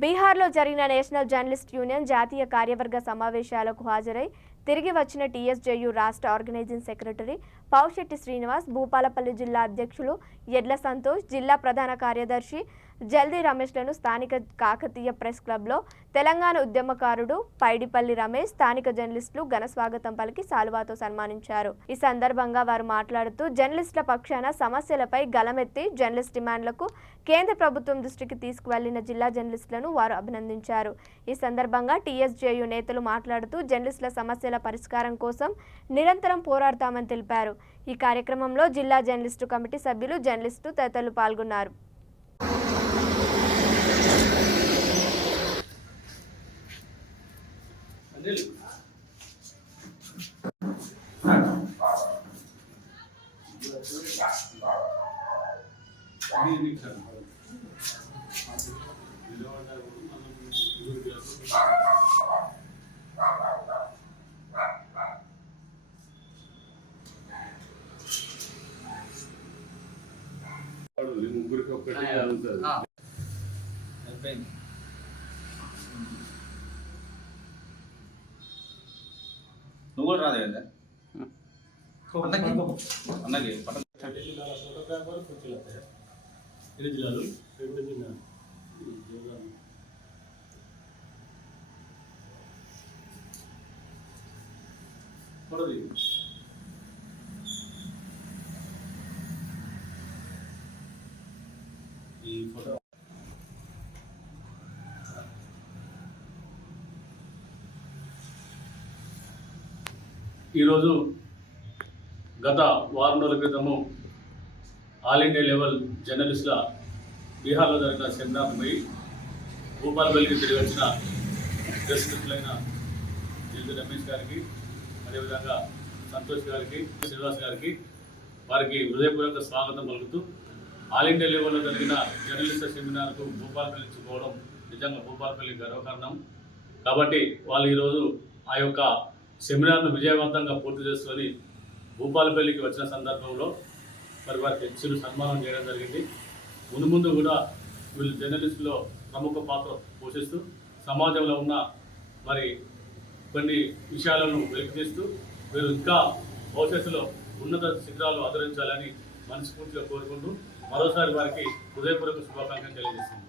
బీహార్లో జరిగిన national journalist union జాతీయ కార్యవర్గ సమావేశాలకు హాజరై తిరిగి వచ్చిన టీఎస్జేయూ రాష్ట్ర ఆర్గనైజింగ్ సెక్రటరీ పౌశెట్టి శ్రీనివాస్, భూపాలపల్లి జిల్లా అధ్యక్షులు యడ్ల సంతోష్, జిల్లా ప్రధాన కార్యదర్శి జల్దీ రమేష్లను స్థానిక కాకతీయ ప్రెస్ క్లబ్లో తెలంగాణ ఉద్యమకారుడు పైడిపల్లి రమేష్, స్థానిక జర్నలిస్టులు ఘన స్వాగతం పలికి సాలువాతో సన్మానించారు. ఈ సందర్భంగా వారు మాట్లాడుతూ జర్నలిస్టుల పక్షాన సమస్యలపై గలమెత్తి జర్నలిస్ట్ డిమాండ్లకు కేంద్ర ప్రభుత్వం దృష్టికి తీసుకువెళ్లిన జిల్లా జర్నలిస్టులను వారు అభినందించారు. ఈ సందర్భంగా టీఎస్జేయూ నేతలు మాట్లాడుతూ జర్నలిస్టుల సమస్యల పరిష్కారం కోసం నిరంతరం పోరాడతామని తెలిపారు. ఈ కార్యక్రమంలో జిల్లా జర్నలిస్టు కమిటీ సభ్యులు, జర్నలిస్టు తదితరులు పాల్గొన్నారు. ముగ్గురికి ఒక్కటి నువ్వు కూడా రాదు కదా అన్నకి జిల్లాలు జిల్లా ఈ ఫోటో ఈరోజు గత వారం రోజుల క్రితము ఆల్ ఇండియా లెవెల్ జర్నలిస్టుల బీహార్లో జరిగిన సెమినార్ పోయి భూపాలపల్లికి తిరిగి వచ్చిన ప్రెస్ మిత్రులైన జల్దీ రమేష్ గారికి, అదేవిధంగా సంతోష్ గారికి, శ్రీనివాస్ గారికి వారికి హృదయపూర్వక స్వాగతం పలుకుతూ ఆల్ ఇండియా లెవెల్లో జరిగిన జర్నలిస్టుల సెమినార్కు భూపాలపల్లి పోవడం నిజంగా భూపాలపల్లి గర్వకారణం. కాబట్టి వాళ్ళు ఈరోజు ఆ యొక్క సెమినార్ను విజయవంతంగా పూర్తి చేసుకొని భూపాలపల్లికి వచ్చిన సందర్భంలో మరి వారికి హెచ్చులు సన్మానం చేయడం జరిగింది. ముందు కూడా వీళ్ళు జర్నలిస్టులో ప్రముఖ పాత్ర పోషిస్తూ సమాజంలో ఉన్న మరి కొన్ని విషయాలను వెలికితీస్తూ వీరు ఇంకా భవిష్యత్తులో ఉన్నత శిఖరాలు ఆదరించాలని మనస్ఫూర్తిగా కోరుకుంటూ మరోసారి వారికి హృదయపూర్వక శుభాకాంక్షలు తెలియజేస్తుంది.